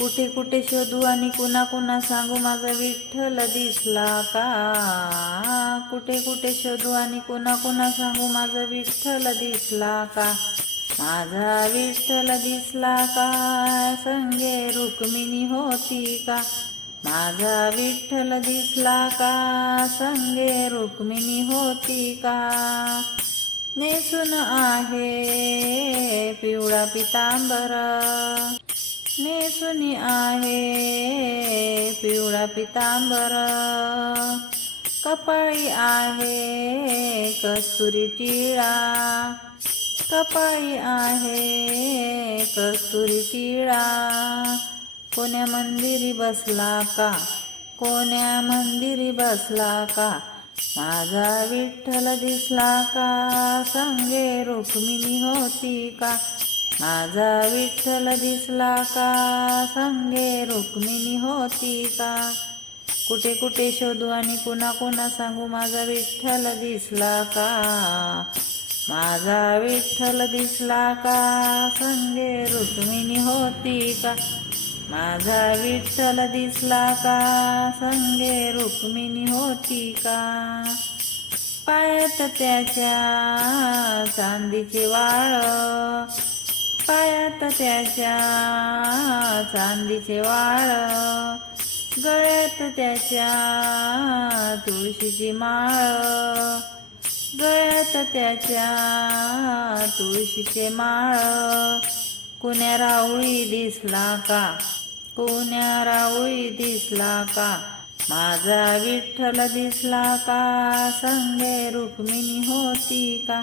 कुठे कुठे शोधू आणि कुणा कुणा सांगू माझा विठ्ठल दिसला का? कुठे कुठे शोधू आणि कुणा कुणा सांगू माझा विठ्ठल दिसला का? माझा विठ्ठल दिसला का? संगे रुक्मिणी होती का? माझा विठ्ठल दिसला का? संगे रुक्मिणी होती का? नेसून आहे पिवळा पितांबर. नेसुनी आहे पिवळा पितांबर. कपाळी आहे कस्तुरी टिळा. कपाळी आहे कस्तुरी टिळा. कोण्या मंदिरी बसला का? कोण्या मंदिरी बसला का? माझा विठ्ठल दिसला का? संगे रुक्मिणी होती का? माझा विठ्ठल दिसला का? संगे रुक्मिणी होती का? कुठे कुठे शोधू आणि कुणा कुणा सांगू माझा विठ्ठल दिसला का? माझा विठ्ठल दिसला का? संगे रुक्मिणी होती का? माझा विठ्ठल दिसला का? संगे रुक्मिणी होती का? पायात त्याच्या चांदीची वाळ पायात त्याच्या चांदीचे वाळ. गळ्यात त्याच्या तुळशीची माळ. गळ्यात त्याच्या तुळशीचे माळ. कुण्या रावळी दिसला का? कुण्या रावळी दिसला का? माझा विठ्ठल दिसला का? संगे रुक्मिणी होती का?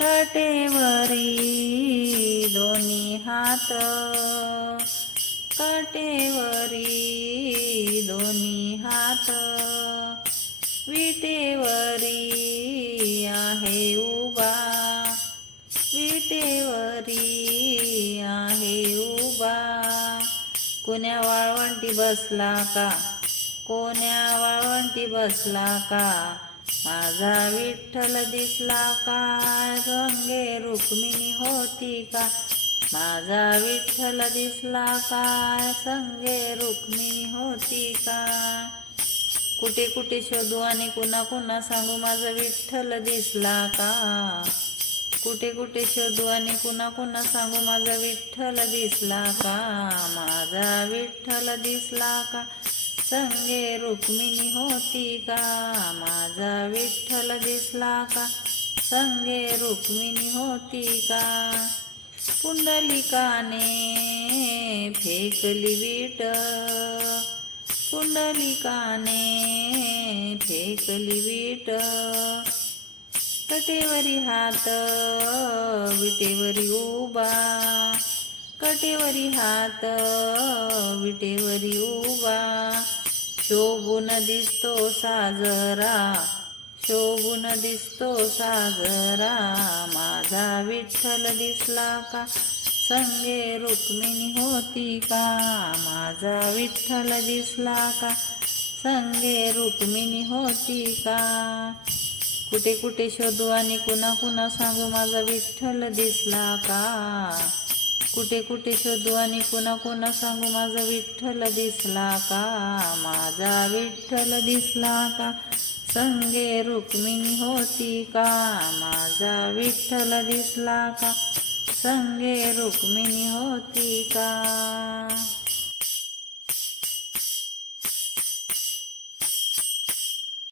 कटेवरी दोन्ही हात. कटेवरी दोन्ही हात. विटेवरी आहे उबा विटेवरी आहे उबा कोण्या वाळवंटी बसला का? कोण्या वाळवंटी बसला का? माझा विठ्ठल दिसला का? गंगे रुक्मिणी होती का? माझा विठ्ठल दिसला का? संगे रुक्मिणी होती का? कुठे कुठे शोधू आणि कुणा कुणा सांगू माझा विठ्ठल दिसला का? कुठे कुठे शोधू आणि कुणा कुणा सांगू माझा विठ्ठल दिसला का? माझा विठ्ठल दिसला का? संगे रुक्मिणी होती का? माझा विठ्ठल दिसला का? संगे रुक्मिणी होती का? पुंडलिकाने फेकली विट. पुंडलिकाने फेकली विट. कटेवरी हात विटेवरी उबा कटेवरी हात विटेवरी उबा शोभून दिसतो साजरा शोभून दिसतो साजरा. माझा विठ्ठल दिसला का? संगे रुक्मिणी होती का? माझा विठ्ठल दिसला का? संगे रुक्मिणी होती का? कुठे कुठे शोधू आणि कुणा कुणा सांगू माझा विठ्ठल दिसला का? कुठे कुठे शोधू आणि कुणा कुणा सांगू माझा विठ्ठल दिसला का? माझा विठ्ठल दिसला का? संगे रुक्मिणी होती का? माझा विठ्ठल दिसला का? संगे रुक्मिणी होती का?